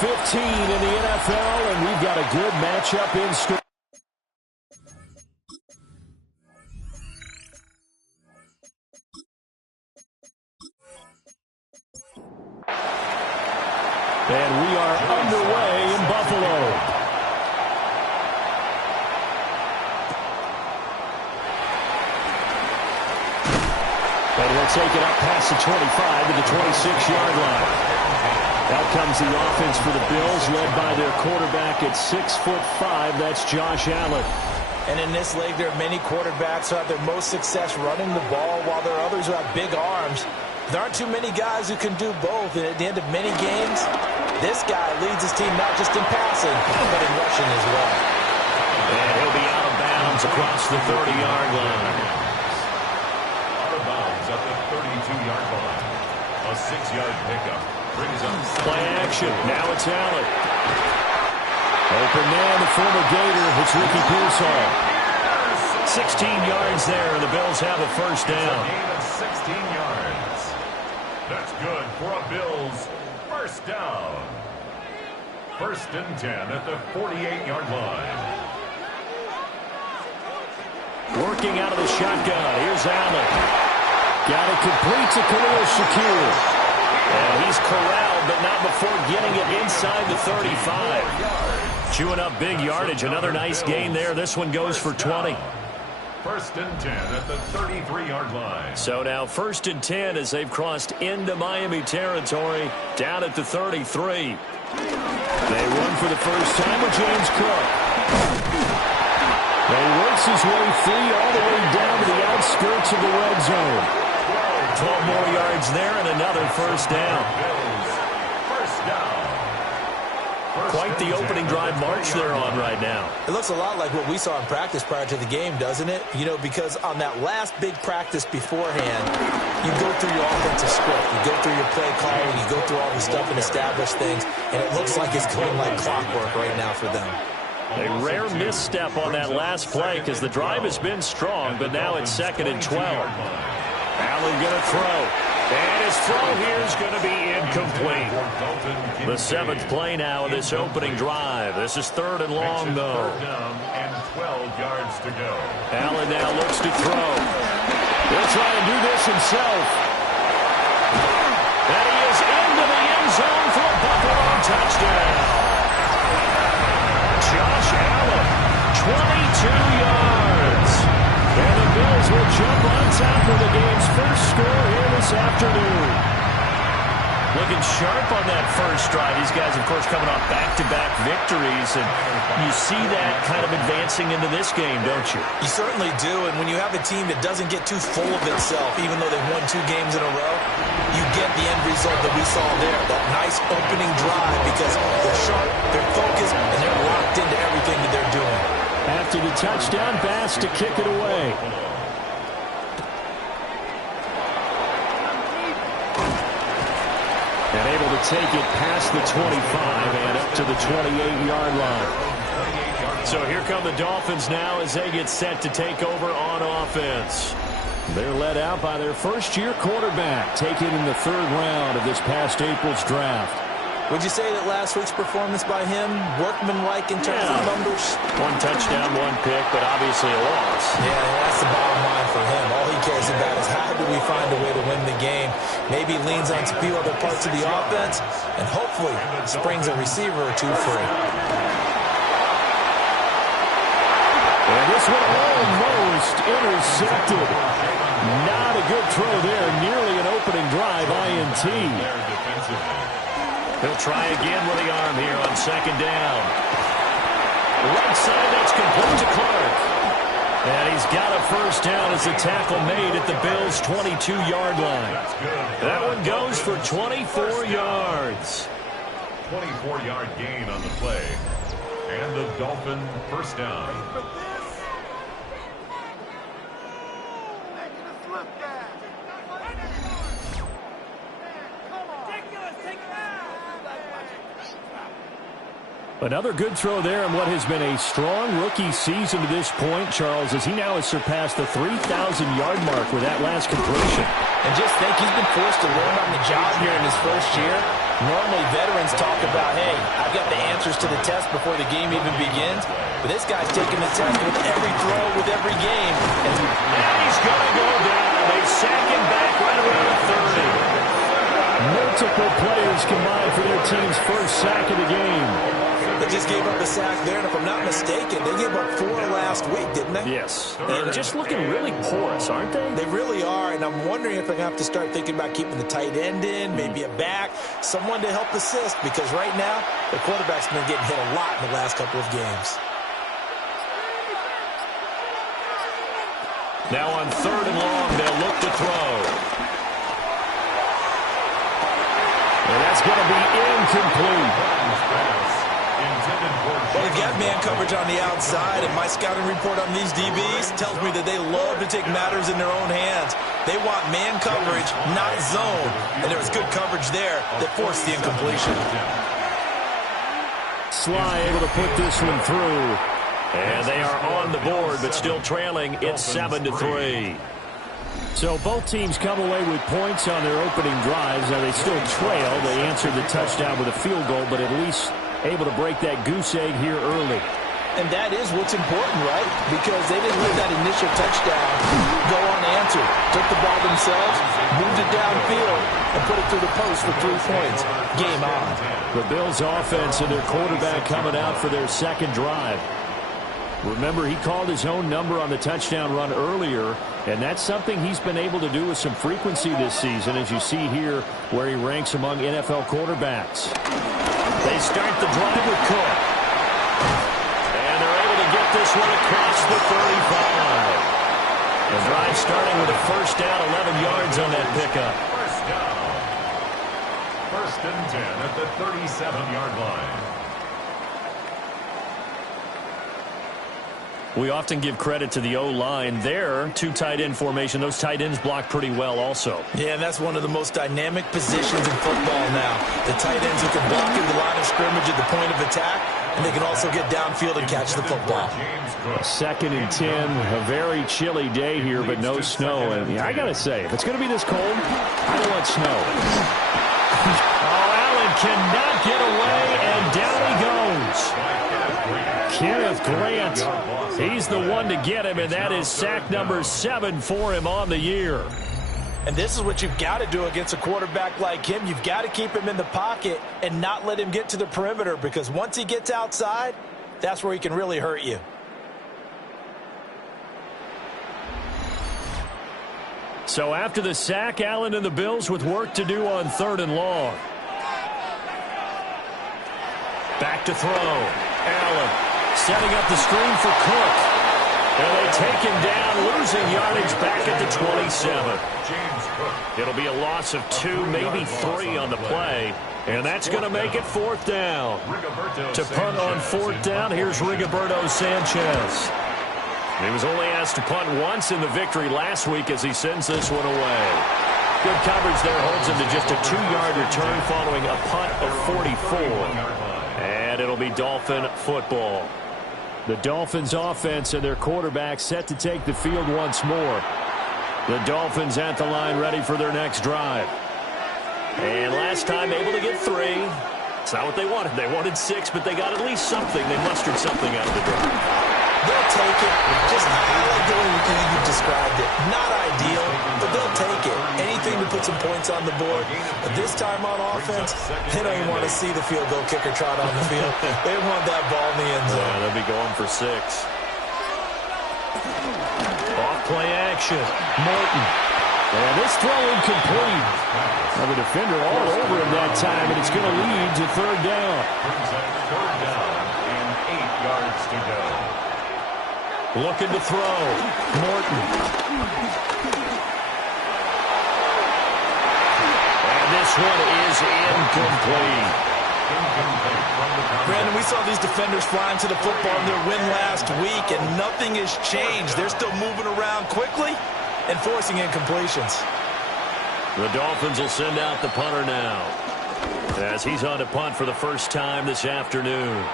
15 in the NFL, and we've got a good matchup in store. And we are underway in Buffalo. And we'll take it up past the 25 to the 26-yard line. Out comes the offense for the Bills, led by their quarterback at 6'5". That's Josh Allen. And in this league, there are many quarterbacks who have their most success running the ball, while there are others who have big arms. There aren't too many guys who can do both, and at the end of many games, this guy leads his team not just in passing, but in rushing as well. And he'll be out of bounds across the 30-yard line. Out of bounds at the 32-yard line. A 6-yard pickup brings up play action. Now it's Allen. Open man, the former Gator. It's Ricky Pearsall. 16 yards there, and the Bills have a first down. A gain of 16 yards. That's good for a Bills first down. First and 10 at the 48-yard line. Working out of the shotgun. Here's Allen. Got it complete to Khalil Shakir. And he's corralled, but not before getting it inside the 35. Chewing up big yardage. Another nice gain there. This one goes for 20. First and 10 at the 33-yard line. So now first and 10 as they've crossed into Miami territory, down at the 33. They run for the first time with James Cook. And he works his way free all the way down to the outskirts of the red zone. 12 more yards there and another first down. First down. Quite the opening drive march they're on right now. It looks a lot like what we saw in practice prior to the game, doesn't it? You know, because on that last big practice beforehand, you go through your offensive script, you go through your play calling, you go through all the stuff and establish things, and it looks like it's going like clockwork right now for them. A rare misstep on that last play because the drive has been strong, but now it's second and 12. Allen going to throw. And his throw here is going to be incomplete. The 7th play now of this opening drive. This is third and long, though. Third down and 12 yards to go. Allen now looks to throw. He'll try and do this himself. And he is into the end zone for a Buffalo touchdown. Josh Allen, 22 yards. And the Bills will jump on top of the game's first score here this afternoon. Looking sharp on that first drive. These guys, of course, coming off back-to-back victories, and you see that kind of advancing into this game, don't you? You certainly do, and when you have a team that doesn't get too full of itself, even though they've won 2 games in a row, you get the end result that we saw there, that nice opening drive, because they're sharp, they're focused, and they're locked into everything that they're doing. After the touchdown pass to kick it away. And able to take it past the 25 and up to the 28-yard line. So here come the Dolphins now as they get set to take over on offense. They're led out by their first-year quarterback, taken in the 3rd round of this past April's draft. Would you say that last week's performance by him, workmanlike in terms of numbers? 1 touchdown, 1 pick, but obviously a loss. Yeah, that's the bottom line for him. All he cares about is how do we find a way to win the game. Maybe leans on a few other parts of the offense, and hopefully springs a receiver or 2 free. And this one almost intercepted. Not a good throw there. Nearly an opening drive INT. He'll try again with the arm here on 2nd down. Right side, that's complete to Clark. And he's got a first down as the tackle made at the Bills' 22-yard line. That one goes for 24 yards. 24-yard gain on the play. And the Dolphin first down. Another good throw there in what has been a strong rookie season to this point, Charles, as he now has surpassed the 3,000-yard mark with that last completion. And just think, he's been forced to learn on the job here in his first year. Normally, veterans talk about, hey, answers to the test before the game even begins. But this guy's taking the test with every throw, with every game. And he's going to go down. They sack him back right around the 30. Multiple players combined for their team's first sack of the game. They just gave up a sack there, and if I'm not mistaken, they gave up 4 last week, didn't they? Yes. And just looking really porous, aren't they? They really are, and I'm wondering if they're going to have to start thinking about keeping the tight end in, maybe a back, someone to help assist, because right now, the quarterback's been getting hit a lot in the last couple of games. Now on 3rd and long, they'll look to throw. And that's going to be incomplete. Well, they've got man coverage on the outside, and my scouting report on these DBs tells me that they love to take matters in their own hands. They want man coverage, not zone, and there was good coverage there that forced the incompletion. Sly able to put this one through. And they are on the board, but still trailing. It's 7-3. So both teams come away with points on their opening drives. Now they still trail. They answered the touchdown with a field goal, but at least able to break that goose egg here early. And that is what's important, right? Because they didn't let that initial touchdown go unanswered. Took the ball themselves, moved it downfield, and put it through the post for 3 points. Game on. The Bills' offense and their quarterback coming out for their second drive. Remember, he called his own number on the touchdown run earlier, and that's something he's been able to do with some frequency this season, as you see here where he ranks among NFL quarterbacks. They start the drive with Cook. And they're able to get this one across the 35. The drive starting with a first down, 11 yards on that pickup. First down. 1st and 10 at the 37-yard line. We often give credit to the O-line there. 2 tight end formation. Those tight ends block pretty well also. Yeah, and that's one of the most dynamic positions in football now. The tight ends who can block in the line of scrimmage at the point of attack, and they can also get downfield and catch the football. 2nd and 10. A very chilly day here, but no snow. And I got to say, if it's going to be this cold, I don't want snow. Oh, Allen cannot get away, and down he goes. Kenneth Grant, he's the one to get him, and that is sack number 7 for him on the year. And this is what you've got to do against a quarterback like him. You've got to keep him in the pocket and not let him get to the perimeter, because once he gets outside, that's where he can really hurt you. So after the sack, Allen and the Bills with work to do on 3rd and long. Back to throw. Allen setting up the screen for Cook. And they take him down, losing yardage back at the 27. It'll be a loss of 2, maybe 3 on the play. And that's going to make it 4th down. To punt on 4th down, here's Rigoberto Sanchez. He was only asked to punt once in the victory last week as he sends this one away. Good coverage there holds him to just a 2-yard return following a punt of 44. And it'll be Dolphin football. The Dolphins offense and their quarterback set to take the field once more. The Dolphins at the line ready for their next drive. And last time able to get 3. It's not what they wanted. They wanted 6, but they got at least something. They mustered something out of the drive. They'll take it. Just I like the way you described it. Not ideal, but they'll take it. Anything to put some points on the board. But this time on offense, they don't even want to see the field goal kicker trot on the field. They want that ball in the end zone. Yeah, they'll be going for 6. Off play action. Morton. And this throw incomplete. Now the defender all over him that time, and it's going to lead to 3rd down. 3rd down and 8 yards to go. Looking to throw. Morton. And this one is incomplete. Brandon, we saw these defenders flying to the football in their win last week, and nothing has changed. They're still moving around quickly and forcing incompletions. The Dolphins will send out the punter now, as he's on to punt for the first time this afternoon.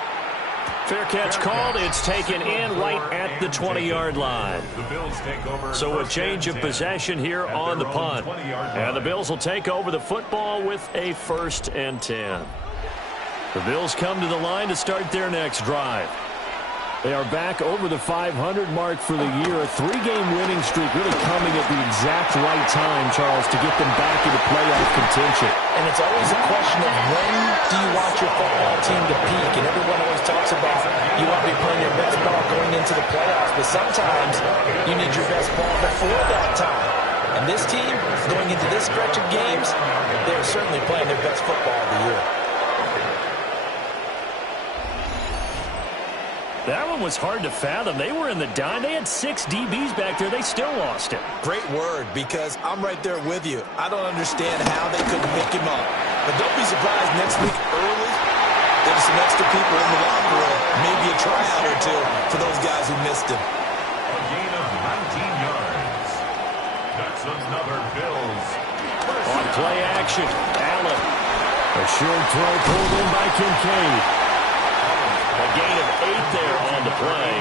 Fair catch called. It's taken in right at the 20-yard line. So a change of possession here on the punt. And the Bills will take over the football with a 1st and 10. The Bills come to the line to start their next drive. They are back over the 500 mark for the year. A 3-game winning streak really coming at the exact right time, Charles, to get them back into playoff contention. And it's always a question of when do you want your football team to peak? And everyone always talks about you want to be playing your best ball going into the playoffs, but sometimes you need your best ball before that time. And this team, going into this stretch of games, they're certainly playing their best football of the year. That one was hard to fathom. They were in the dime. They had 6 DBs back there. They still lost it. Great word, because I'm right there with you. I don't understand how they couldn't pick him up. But don't be surprised next week early, there's some extra people in the locker room. Maybe a tryout or two for those guys who missed him. A gain of 19 yards. That's another Bills. On play action, Allen. A short throw pulled in by Kincaid. A gain of 8 there on the play.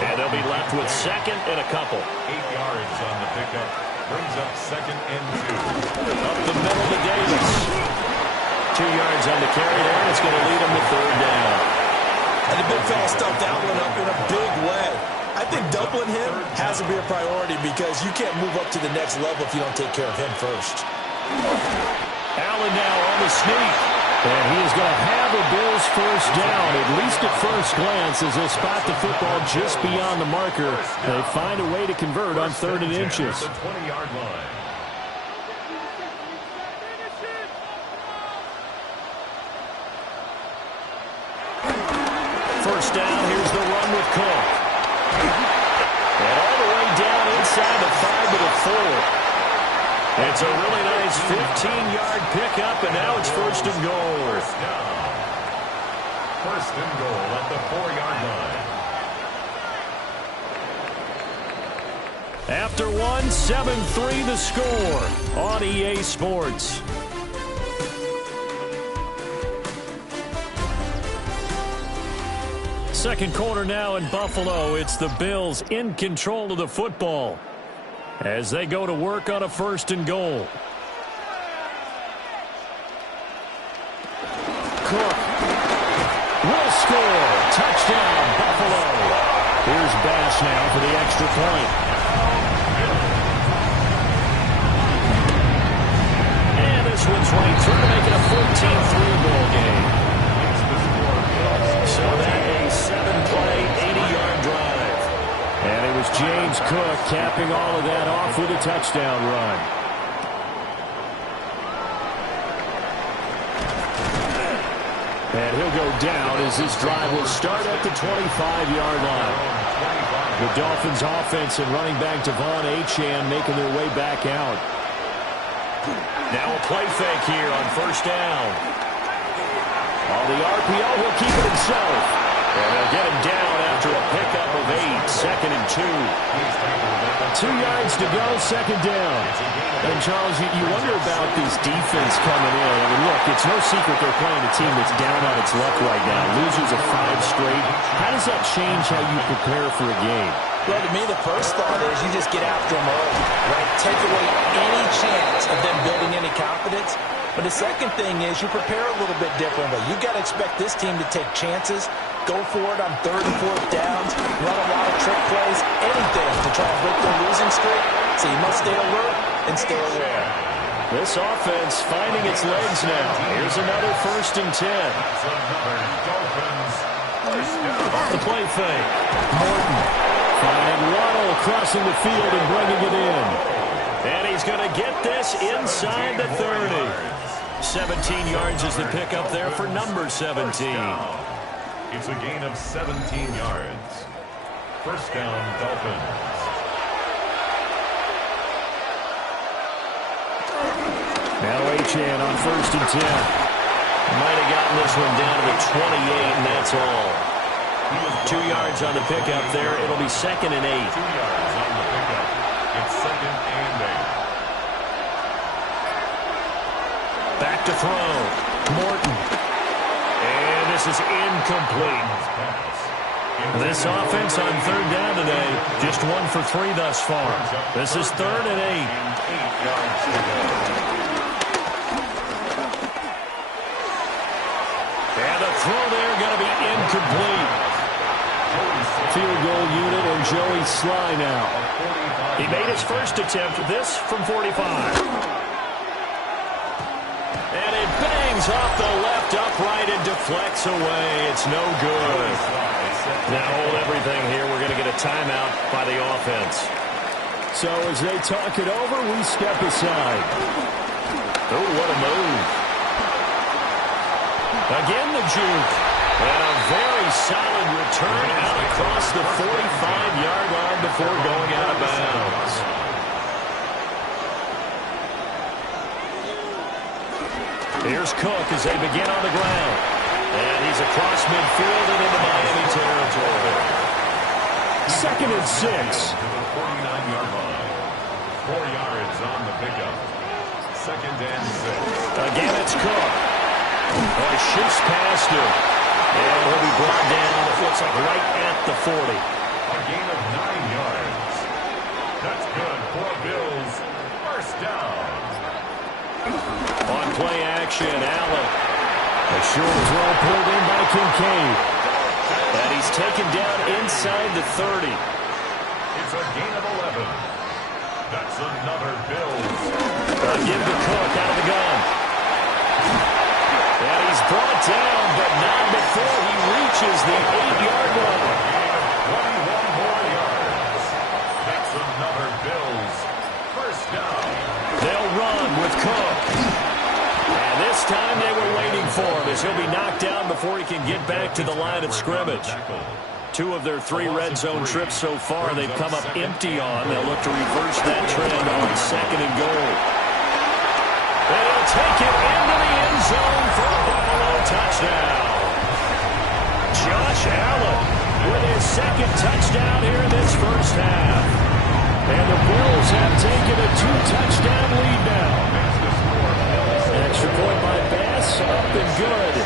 And they'll be left with second and a couple. 8 yards on the pickup. Brings up second and 2. Up the middle to Davis. 2 yards on the carry there, and it's going to lead him to third down. And the big fella stuffed Allen up in a big way. I think doubling him has to be a priority because you can't move up to the next level if you don't take care of him first. Allen now on the sneak. And he is going to have the Bills first down, at least at first glance, as they'll spot the football just beyond the marker. They find a way to convert on 3rd and inches. The 20-yard line. First down, here's the run with Cook. And all the way down inside the 5 to the 4. It's a really nice 15-yard pickup, and now it's first and goal. First down. First and goal at the 4-yard line. After one, 7-3 the score on EA Sports. Second quarter now in Buffalo. It's the Bills in control of the football as they go to work on a first and goal. Cook will score. Touchdown, Buffalo. Here's Bass now for the extra point. And this one's right through to make it a 14-3 ball game. So that a 7-play, 80-yard drive. And it was James Cook capping all of that off with a touchdown run. And he'll go down as this drive will start at the 25-yard line. The Dolphins offense and running back Devon Achane making their way back out. Now a play fake here on first down. On the RPO, he'll keep it himself. And they'll get him down after a pickup of 8, second and 2. 2 yards to go, second down. And, Charles, you wonder about this defense coming in. I mean, look, it's no secret they're playing a team that's down on its luck right now. Losers of 5 straight. How does that change how you prepare for a game? Well, to me, the first thought is you just get after them early, right? Take away any chance of them building any confidence. But the second thing is you prepare a little bit differently. You've got to expect this team to take chances, go for it on 3rd and 4th downs, run a lot of trick plays, anything to try and break their losing streak. So you must stay alert and stay aware. This offense finding its legs now. Here's another 1st and 10. Off the play fake. Morton finding Waddle crossing the field and bringing it in. And he's going to get this inside the 30. 17 yards is the pickup there for number 17. It's a gain of 17 yards. First down, Dolphins. Now Achane on 1st and 10. Might have gotten this one down to the 28, and that's all. 2 yards on the pickup there. It'll be second and 8. 2 yards on the pickup. It's second and 8. Back to throw. Morton. And this is incomplete. This offense on 3rd down today, just 1 for 3 thus far. This is 3rd and 8. 8 yards to go. And throw there going to be incomplete. Field goal unit and Joey Sly now. He made his first attempt, this from 45. And it bangs off the left upright and deflects away. It's no good. Now hold everything here. We're going to get a timeout by the offense. So as they talk it over, we step aside. Oh, what a move. Again the juke. And a very solid return out across the 45-yard line before going out of bounds. Here's Cook as they begin on the ground. And he's across midfield and into Miami territory. 2nd and 6. To the 49-yard line. 4 yards on the pickup. 2nd and 6. Again, it's Cook. And shoots past him. And he'll be brought down, it looks like right at the 40. A gain of 9 yards. That's good for Bills. First down. On play action, Allen. A short throw pulled in by Kincaid. And he's taken down inside the 30. It's a gain of 11. That's another Bills. Give to Cook out of the gun. And he's brought down, but not before he reaches the 8-yard line. 21 more yards. That's another Bills. First down. They'll run with Cook. And this time they were waiting for him as he'll be knocked down before he can get back to the line of scrimmage. 2 of their 3 red zone trips so far they've come up empty on. They'll look to reverse that trend on 2nd and goal. And he'll take it into the end zone for a Buffalo touchdown. Josh Allen with his 2nd touchdown here in this first half. And the Bills have taken a 2-touchdown lead now. Extra point by Bass, up and good.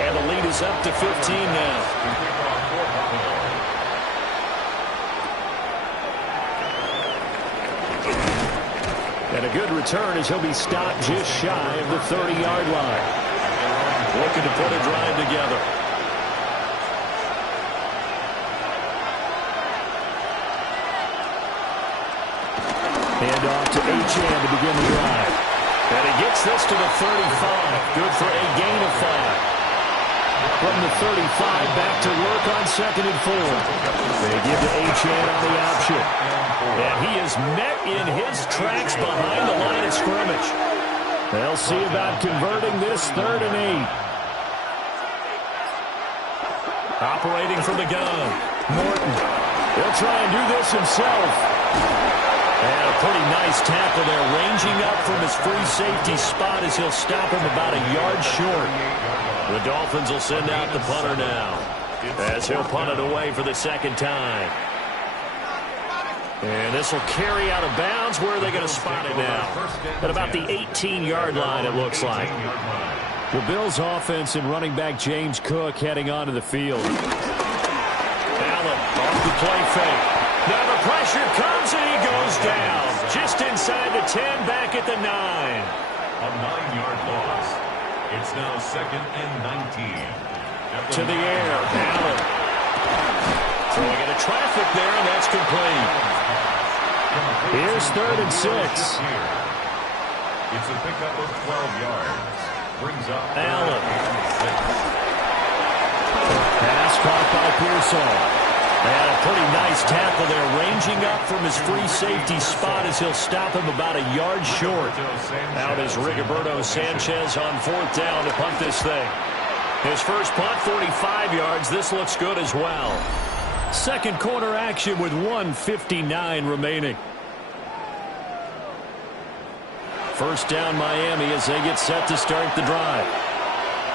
And the lead is up to 15 now. And a good return as he'll be stopped just shy of the 30-yard line. Looking to put a drive together. Hand off to Achane to begin the drive. And he gets this to the 35. Good for a gain of 5. From the 35 back to work on 2nd and 4. They give to Achane on the option. And he is met in his tracks behind the line of scrimmage. They'll see about converting this 3rd and 8. Operating from the gun. Morton. He'll try and do this himself. And a pretty nice tackle there, ranging up from his free safety spot as he'll stop him about a yard short. The Dolphins will send out the punter now as he'll punt it away for the 2nd time. And this will carry out of bounds. Where are they going to spot it now? At about the 18-yard line, it looks like. The Bills' offense and running back James Cook heading onto the field. Allen off the play fake. Now the pressure comes and he goes down. Just inside the 10, back at the 9. A 9-yard loss. It's now 2nd and 19. To the air, Allen. Throwing into traffic there, and that's complete. Here's 3rd and 6. It's a pickup of 12 yards. Brings up Allen. Pass caught by Pearsall. And a pretty nice tackle there, ranging up from his free safety spot as he'll stop him about a yard short. Out is Rigoberto Sanchez on 4th down to punt this thing. His first punt, 45 yards. This looks good as well. 2nd quarter action with 1:59 remaining. First down Miami as they get set to start the drive.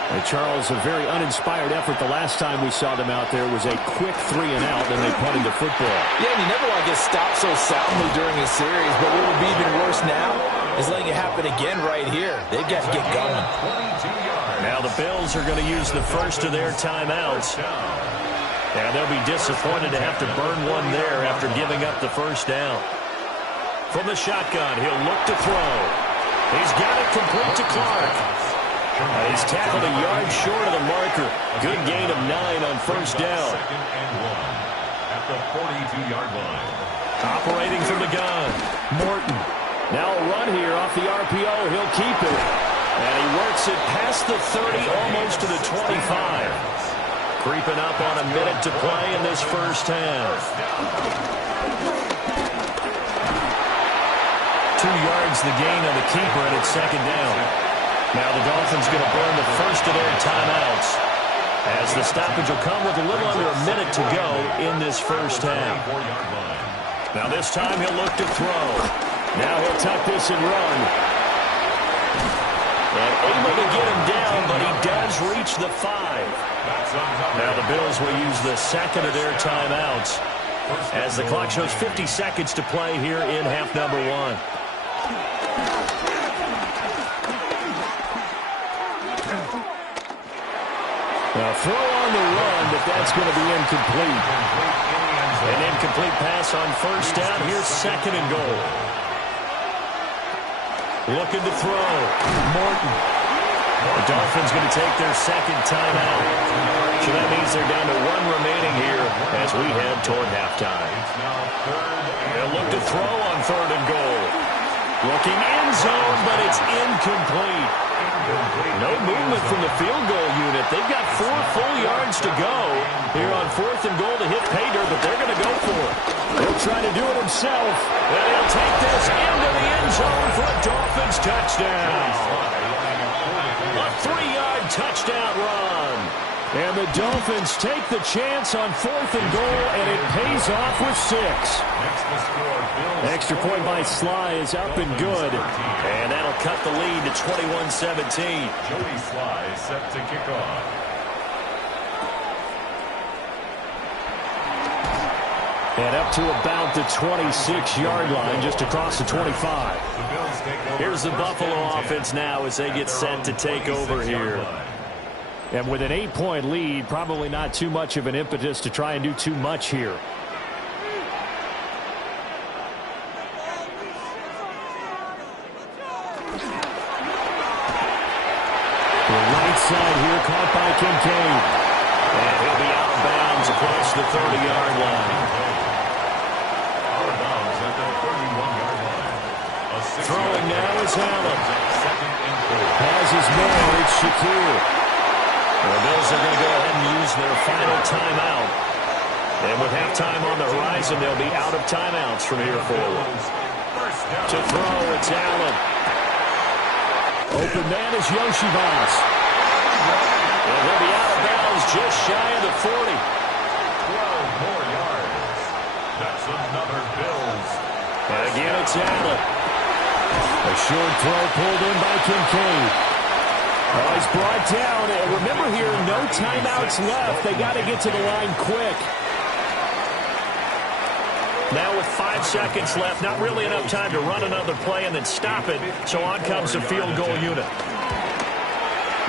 And Charles, a very uninspired effort the last time we saw them out there was a quick 3 and out, and they punted the football. Yeah, and you never want to get stopped so soundly during a series, but what would be even worse now is letting it happen again right here. They've got to get going. Now the Bills are going to use the first of their timeouts. And they'll be disappointed to have to burn one there after giving up the first down. From the shotgun, he'll look to throw. He's got it complete to Clark. He's tackled a yard short of the marker. Good gain of 9 on first down. Second and 1 at the 42-yard line. Operating from the gun, Morton. Now a run here off the RPO. He'll keep it. And he works it past the 30, almost to the 25. Creeping up on a minute to play in this first half. 2 yards the gain on the keeper, and it's second down. Now the Dolphins going to burn the first of their timeouts, as the stoppage will come with a little under a minute to go in this first half. Now this time he'll look to throw. Now he'll tuck this and run. And able to get him down, but he does reach the 5. Now the Bills will use the second of their timeouts, as the clock shows 50 seconds to play here in half number 1. Now throw on the run, but that's going to be incomplete. An incomplete pass on first down. Here's second and goal. Looking to throw. Morton. The Dolphins going to take their second timeout. So that means they're down to 1 remaining here as we head toward halftime. They'll look to throw on third and goal. Looking end zone, but it's incomplete. No movement from the field goal unit. They've got 4 full yards to go here on fourth and goal to hit pay dirt, but they're going to go for it. He'll try to do it himself, and he'll take this into the end zone for a Dolphins touchdown. A 3-yard touchdown run. And the Dolphins take the chance on fourth and goal, and it pays off with 6. Extra point by Sly is up and good. And that'll cut the lead to 21-17. Jody Sly set to kick off. And up to about the 26-yard line, just across the 25. Here's the Buffalo offense now as they get set to take over here. And with an 8-point lead, probably not too much of an impetus to try and do too much here. The right side here caught by Kincaid. And he'll be out of bounds across the 30-yard line. Out of bounds at the 31-yard line. Throwing now is Allen. Has his man, it's Shakir. The Bills are going to go ahead and use their final timeout. And with halftime on the horizon, they'll be out of timeouts from here forward. To throw, it's Allen. Open man is Yoshibas. And he'll be out of bounds just shy of the 40. 12 more yards. That's another Bills. And again, it's Allen. A short throw pulled in by Kincaid. Oh, he's brought down. And remember here, no timeouts left. They got to get to the line quick. Now with 5 seconds left, not really enough time to run another play and then stop it. So on comes the field goal unit.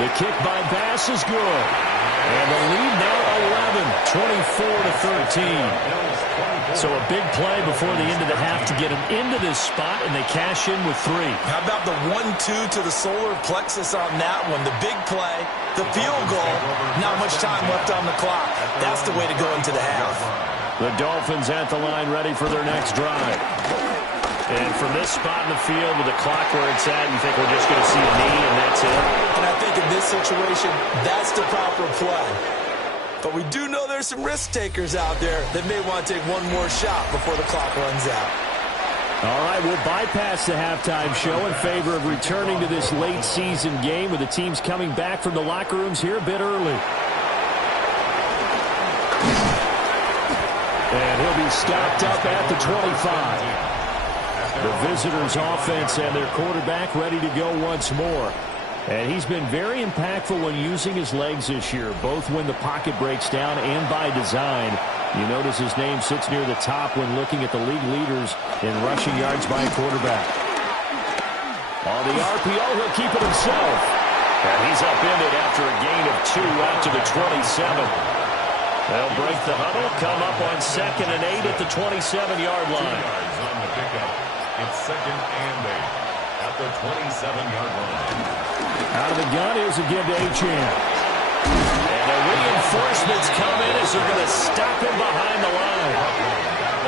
The kick by Bass is good. And the lead now 11, 24-13. So a big play before the end of the half to get them into this spot, and they cash in with 3. How about the 1-2 to the solar plexus on that one? The big play, the field goal, not much time left on the clock. That's the way to go into the half. The Dolphins at the line ready for their next drive. And from this spot in the field with the clock where it's at, you think we're just going to see a knee and that's it? And I think in this situation, that's the proper play. But we do know there's some risk takers out there that may want to take one more shot before the clock runs out. All right, we'll bypass the halftime show in favor of returning to this late season game with the teams coming back from the locker rooms here a bit early. And he'll be stopped up at the 25. The visitors' offense and their quarterback ready to go once more. And he's been very impactful when using his legs this year, both when the pocket breaks down and by design. You notice his name sits near the top when looking at the league leaders in rushing yards by a quarterback. On the RPO, he'll keep it himself. And he's upended after a gain of 2 out to the 27. They'll break the huddle, come up on 2nd and 8 at the 27-yard line. 2 yards on the pickup. It's 2nd and 8 at the 27-yard line. Out of the gun, here's again to Achane. And the reinforcements come in as they're going to stop him behind the line.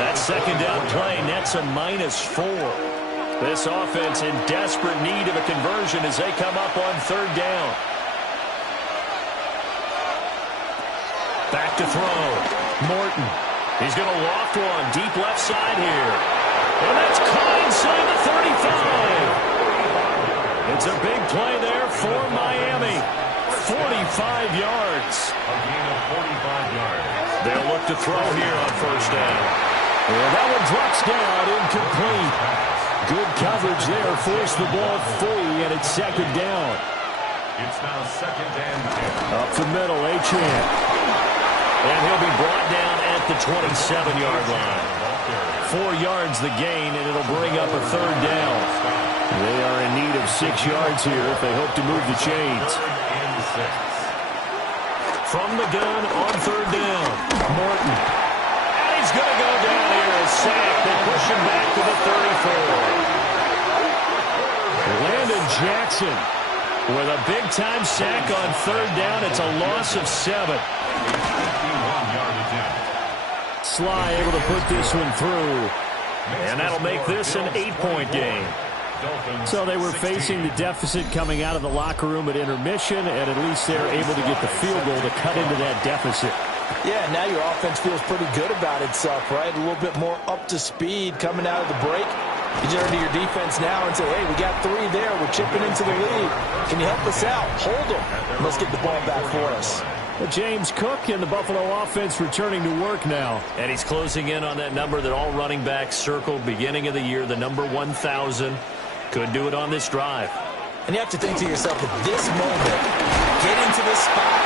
That second down play nets a -4. This offense in desperate need of a conversion as they come up on third down. Back to throw. Morton. He's going to loft one deep left side here. And that's caught inside the 35. It's a big play there for Miami. 45 yards. A gain of 45 yards. They'll look to throw here on first down. And that one drops down, incomplete. Good coverage there, forced the ball free, and it's second down. It's now second and 10. Up the middle, Achane. And he'll be brought down at the 27-yard line. 4 yards the gain, and it'll bring up a third down. They are in need of 6 yards here if they hope to move the chains. From the gun on third down, Morton. And he's going to go down here, a sack. They push him back to the 34. Landon Jackson with a big-time sack on third down. It's a loss of 7. Sly able to put this one through. And that'll make this an 8-point game. So they were facing the deficit coming out of the locker room at intermission, and at least they're able to get the field goal to cut into that deficit. Yeah, now your offense feels pretty good about itself, right? A little bit more up to speed coming out of the break. You turn to your defense now and say, hey, we got 3 there. We're chipping into the lead. Can you help us out? Hold them. Let's get the ball back for us. Well, James Cook and the Buffalo offense returning to work now. And he's closing in on that number that all running backs circled beginning of the year, the number 1,000. Could do it on this drive. And you have to think to yourself, at this moment, getting to this spot,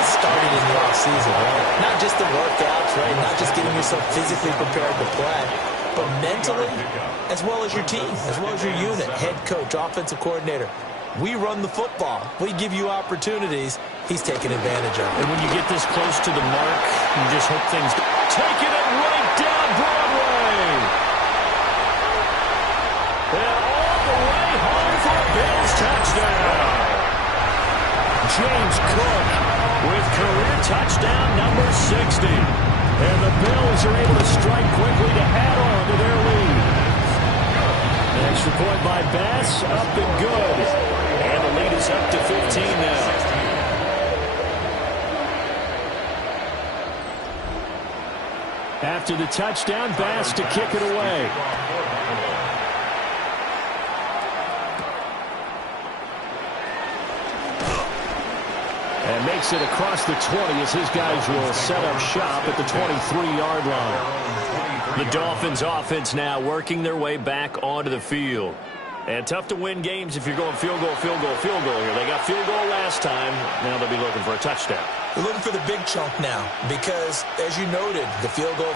it started in the offseason, right? Not just the workouts, right? Not just getting yourself physically prepared to play, but mentally, as well as your team, as well as your unit, head coach, offensive coordinator. We run the football. We give you opportunities. He's taking advantage of it. And when you get this close to the mark, you just hope things taking it right down Broadway. And all the way home for a Bills touchdown. James Cook with career touchdown number 60. And the Bills are able to strike quickly to add on to their lead. An extra point by Bass, up and good. And the lead is up to 15 now. After the touchdown, Bass to kick it away. And makes it across the 20 as his guys will set up shop at the 23-yard line. The Dolphins offense now working their way back onto the field. And tough to win games if you're going field goal, field goal, field goal here. They got field goal last time. Now they'll be looking for a touchdown. They're looking for the big chunk now because, as you noted, the field goal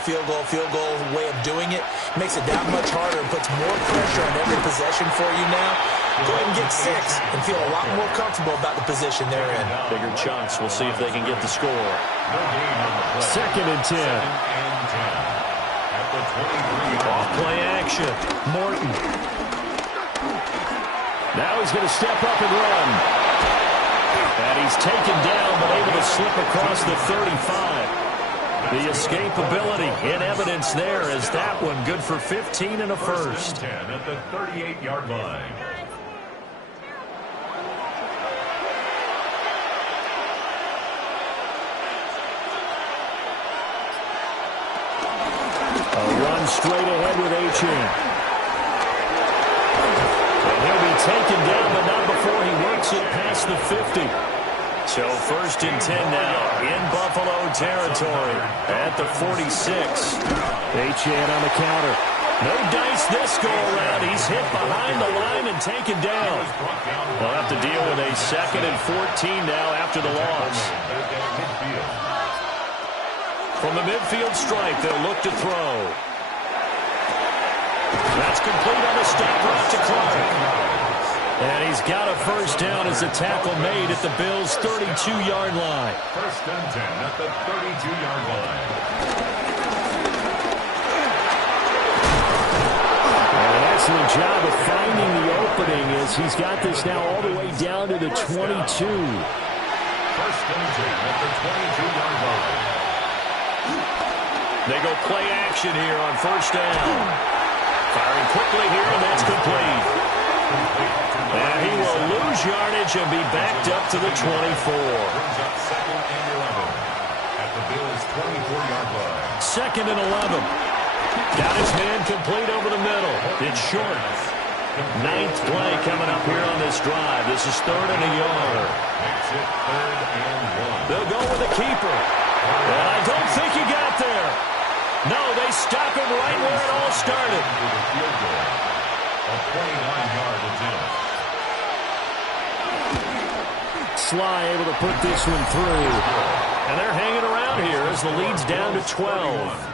way of doing it makes it that much harder and puts more pressure on every possession for you now. Go ahead and get 6 and feel a lot more comfortable about the position they're in. Bigger chunks. We'll see if they can get the score. Second and 10. Off play action. Morton. Now he's going to step up and run. And he's taken down but able to slip across the 35. The escapability in evidence there as that one good for 15 and a first. 10 at the 38-yard line. A run straight ahead with Achane. And he'll be taken down, but not before he works it past the 50. So first and 10 now in Buffalo territory at the 46. Achane on the counter. No dice this go-around. He's hit behind the line and taken down. They'll have to deal with a second and 14 now after the loss. From the midfield stripe, they'll look to throw. That's complete on the stop route to Clark. And he's got a first down as the tackle made at the Bills' 32-yard line. First and 10 at the 32-yard line. And an excellent job of finding the opening as he's got this now all the way down to the 22. First and 10 at the 22-yard line. They go play action here on first down. Firing quickly here, and that's complete. And he will lose yardage and be backed up to the 24. Brings up second and 11 at the Bills' 24-yard line. Second and 11. Got his man complete over the middle. It's short. Ninth play coming up here on this drive. This is third and a yard. Makes it third and 1. They'll go with the keeper. And I don't think he got there. No, they stop him right where it all started. With a field goal. A 29-yard attempt. Sly able to put this one through. And they're hanging around here as the lead's down to 12.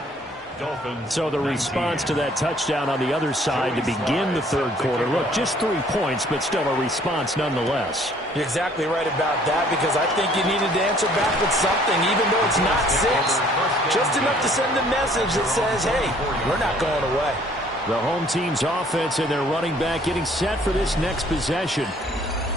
Dolphins. So the response to that touchdown on the other side to begin the third quarter. Look, just 3 points, but still a response nonetheless. You're exactly right about that, because I think you needed to answer back with something, even though it's not 6. Just enough to send a message that says, hey, we're not going away. The home team's offense and their running back getting set for this next possession.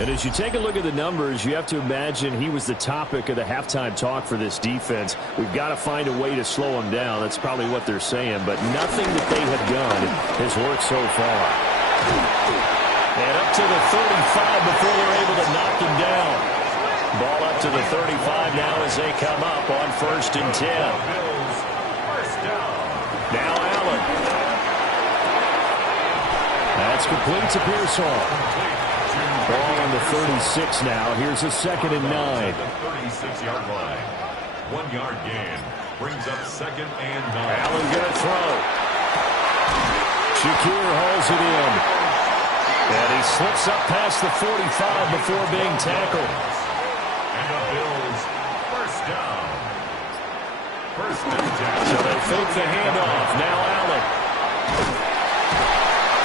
And as you take a look at the numbers, you have to imagine he was the topic of the halftime talk for this defense. We've got to find a way to slow him down. That's probably what they're saying. But nothing that they have done has worked so far. And up to the 35 before they're able to knock him down. Ball up to the 35 now as they come up on first and 10. Now Allen. That's complete to Pearsall. Ball on the 36 now. Here's a second and 9. The 36-yard line. 1-yard gain. Brings up second and 9. Allen gonna throw. Shakir hauls it in. And he slips up past the 45 before being tackled. And the Bills first down. First and 10. So they fake the handoff. Now Allen.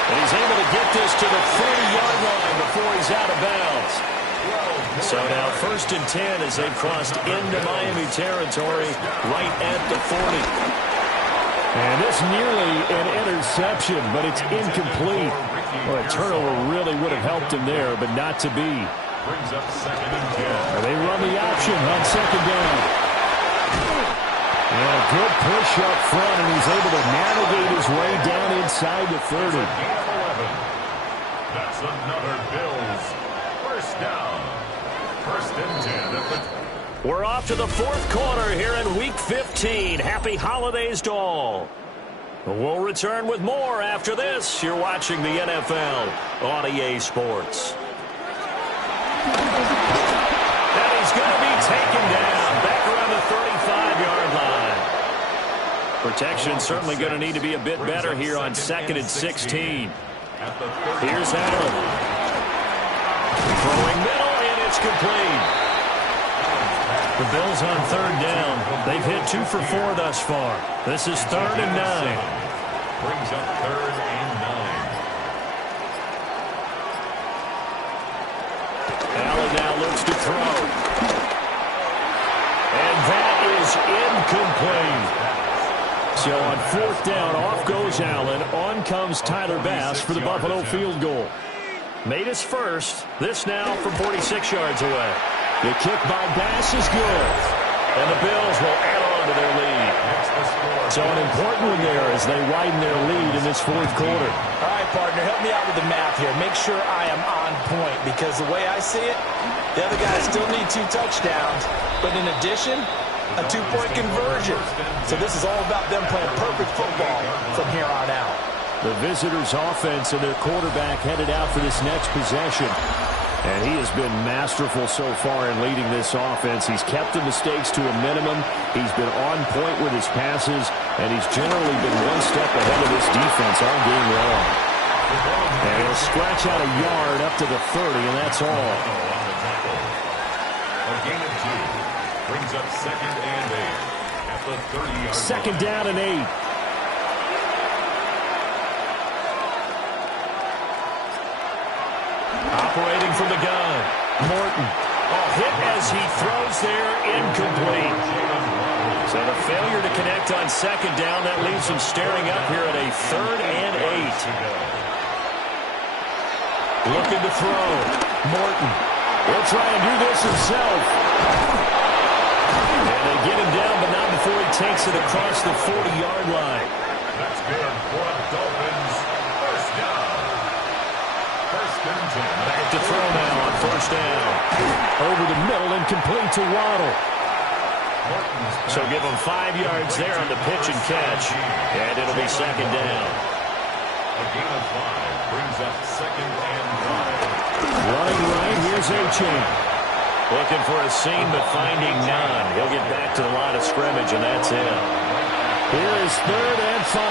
And he's able to get this to the 30-yard line before he's out of bounds. So now first and 10 as they've crossed into Miami territory right at the 40. And this nearly an interception, but it's incomplete. Well, a turnover really would have helped him there, but not to be. Brings up second and 10. And they run the option on second down. And a good push up front, and he's able to navigate his way down inside the 30. That's another Bills first down. First and 10 at the... We're off to the fourth quarter here in Week 15. Happy holidays to all. We'll return with more after this. You're watching the NFL on EA Sports. And he's going to be taken down back around the 35-yard line. Protection certainly going to need to be a bit better here on second and 16. Here's Allen. Throwing middle, and it's complete. The Bills on third down. They've hit 2 for 4 thus far. This is third and 9. Brings up third and 9. Allen now looks to throw. And that is incomplete. So on fourth down, off goes Allen. On comes Tyler Bass for the Buffalo field goal. Made his first. This now from 46 yards away. The kick by Bass is good. And the Bills will add on to their lead. So an important one there as they widen their lead in this fourth quarter. All right, partner, help me out with the math here. Make sure I am on point, because the way I see it, the other guys still need 2 touchdowns. But in addition, a 2-point conversion. So this is all about them playing perfect football from here on out. The visitors' offense and their quarterback headed out for this next possession. And he has been masterful so far in leading this offense. He's kept the mistakes to a minimum. He's been on point with his passes. And he's generally been one step ahead of this defense all game long. And he'll scratch out a yard up to the 30, and that's all. A gain of 2. Brings up second and 8 at the 30-yard line. Second down and 8. Operating from the gun. Morton. A hit as he throws there, incomplete. So the failure to connect on second down, that leaves him staring up here at a third and 8. Looking to throw. Morton will try and do this himself. And they get him down, but not before he takes it across the 40-yard line. That's good for a Dolphins first down. First and 10. Back to throw now on first down. Over the middle and complete to Waddle. So give him 5 yards there on the pitch and catch. And it'll be second down. A gain of 5 brings up second and 5. Running right, here's Achane. Looking for a seam, but finding none. He'll get back to the line of scrimmage, and that's it. Here is third and 5.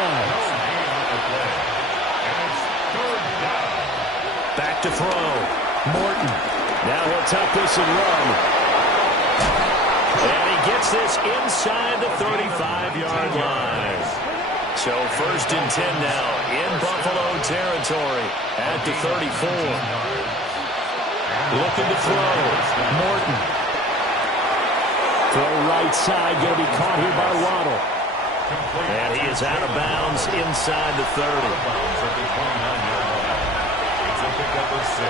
Back to throw. Morton. Now he'll tuck this and run. And he gets this inside the 35-yard line. So first and 10 now in Buffalo territory at the 34. Looking to throw. Morton. Throw right side. Going to be caught here by Waddle. And he is out of bounds inside the 30. It's a pickup of 6.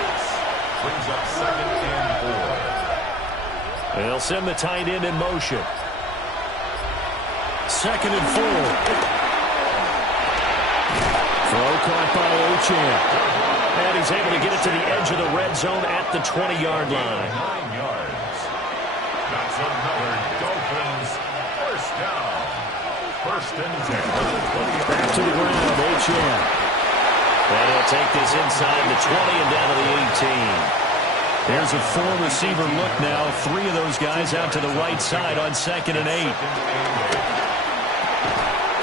Brings up second and 4. They'll send the tight end in motion. Second and 4. Throw caught by Achane. And he's able to get it to the edge of the red zone at the 20-yard line. 9 yards. That's another Dolphins first down. First and 10. Back to the ground, Achane. And he'll take this inside the 20 and down to the 18. There's a 4-receiver look now. 3 of those guys out to the right side on second and 8.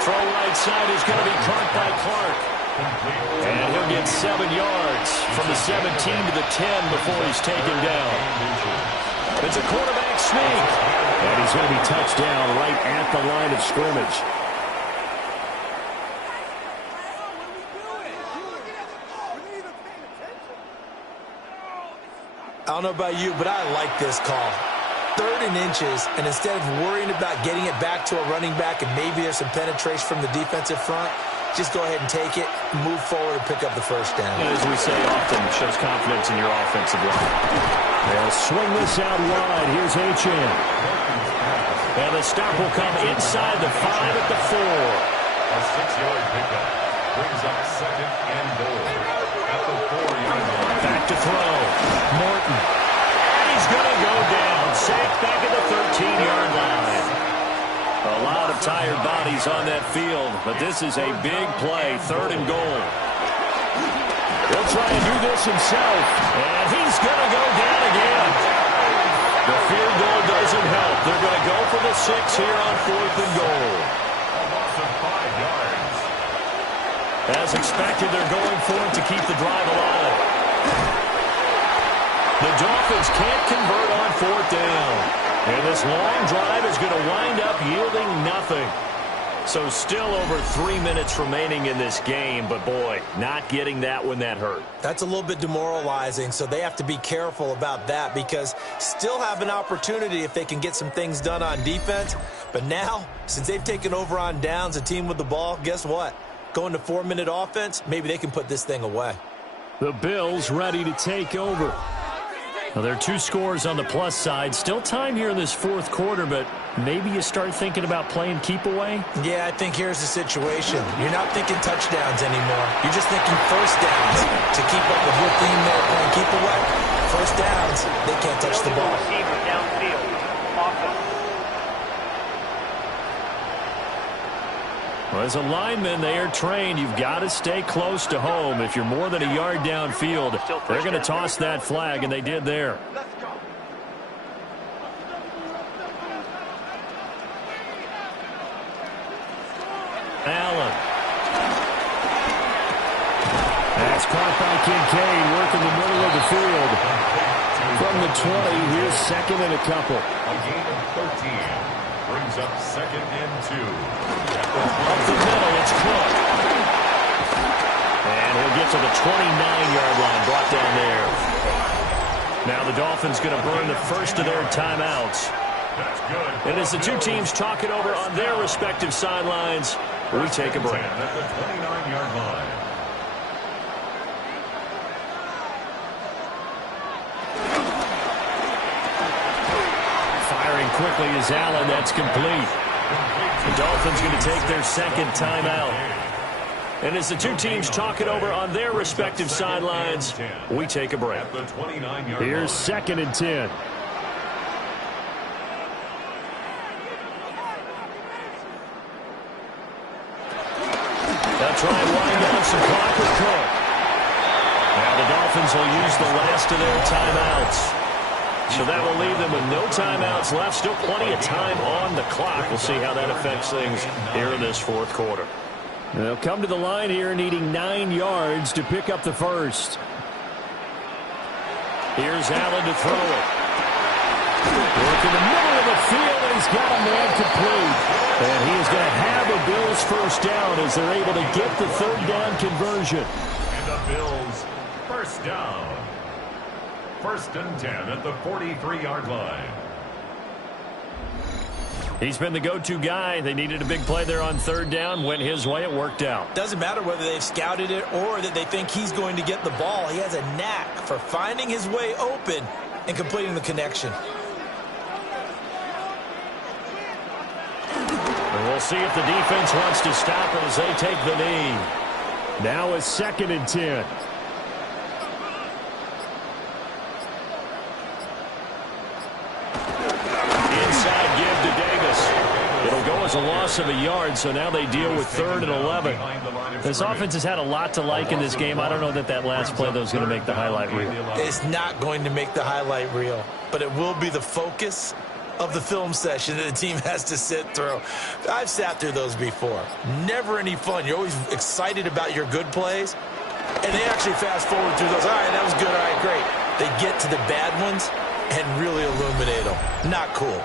Throw right side is going to be caught by Clark. And he'll get 7 yards from the 17 to the 10 before he's taken down. It's a quarterback sneak. And he's going to be touched down right at the line of scrimmage. I don't know about you, but I like this call. 3rd and inches, and instead of worrying about getting it back to a running back and maybe there's some penetration from the defensive front, just go ahead and take it, move forward, and pick up the first down. And as we say often, it shows confidence in your offensive line. They'll swing this out wide. Here's Achane. And the stop will come inside the 5 at the 4. A 6-yard pickup brings up second and goal at the 4-yard line. Back to throw. Morton. And he's going to go down. Sacked back at the 13-yard line. A lot of tired bodies on that field, but this is a big play. 3rd and goal. He'll try and do this himself. And he's going to go down again. The field goal doesn't help. They're going to go for the 6 here on 4th and goal. A loss of 5 yards. As expected, they're going for it to keep the drive alive. The Dolphins can't convert on 4th down. And this long drive is going to wind up yielding nothing. So still over 3 minutes remaining in this game, but boy, not getting that when that hurt. That's a little bit demoralizing, so they have to be careful about that because still have an opportunity if they can get some things done on defense. But now, since they've taken over on downs, a team with the ball, guess what? Going to 4-minute offense, maybe they can put this thing away. The Bills ready to take over. Well, there are 2 scores on the plus side. Still time here in this 4th quarter, but maybe you start thinking about playing keep away? Yeah, I think here's the situation. You're not thinking touchdowns anymore. You're just thinking first downs. To keep up with your theme there playing keep away, first downs, they can't touch the ball. Well, as a lineman, they are trained. You've got to stay close to home. If you're more than a yard downfield, they're going to toss that flag, and they did there. Allen. That's caught by Kincaid, working the middle of the field. From the 20, here's second and a couple. A gain of 13. Brings up second and 2. Up the middle, it's Cook. And he'll get to the 29-yard line, brought down there. Now the Dolphins going to burn the first of their timeouts. And as the 2 teams talk it over on their respective sidelines, we take a break. At the 29-yard line. quickly as Allen. That's complete. The Dolphins going to take their second timeout. And as the two teams talk it over on their respective sidelines, we take a break. Here's 2nd and 10. They'll try and wind down some clock with Cook. Now the Dolphins will use the last of their timeouts. So that will leave them with no timeouts left. Still plenty of time on the clock. We'll see how that affects things here in this fourth quarter. They'll come to the line here needing 9 yards to pick up the first. Here's Allen to throw it. Work in the middle of the field, and he's got a man complete. And he is going to have a Bills first down as they're able to get the 3rd down conversion. And the Bills first down. 1st and 10 at the 43-yard line. He's been the go-to guy. They needed a big play there on 3rd down. Went his way. It worked out. Doesn't matter whether they've scouted it or that they think he's going to get the ball. He has a knack for finding his way open and completing the connection. And we'll see if the defense wants to stop it as they take the knee. Now it's 2nd and 10. Was a loss of a yard, so now they deal with 3rd and 11. This offense has had a lot to like in this game. I don't know that last play, though, is going to make the highlight reel. It's not going to make the highlight reel, but it will be the focus of the film session that the team has to sit through. I've sat through those before. Never any fun. You're always excited about your good plays, and they actually fast forward through those. All right, that was good. All right, great. They get to the bad ones and really illuminate them. Not cool.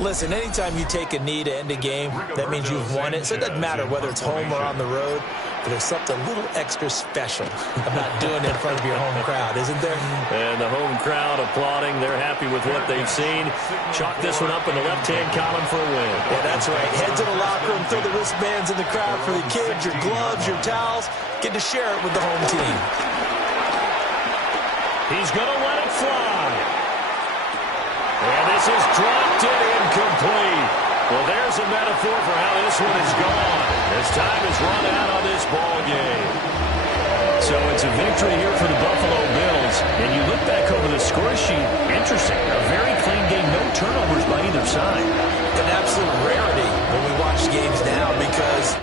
Listen, anytime you take a knee to end a game, that means you've won it. So it doesn't matter whether it's home or on the road, but there's something a little extra special about doing it in front of your home crowd, isn't there? And the home crowd applauding. They're happy with what they've seen. Chalk this one up in the left-hand column for a win. Yeah, that's right. Head to the locker room, throw the wristbands in the crowd for the kids, your gloves, your towels. Get to share it with the home team. He's going to let it fly. And this is dropped and incomplete. Well, there's a metaphor for how this one is gone. As time has run out on this ball game. So it's a victory here for the Buffalo Bills. And you look back over the score sheet, interesting. A very clean game, no turnovers by either side. An absolute rarity when we watch games now because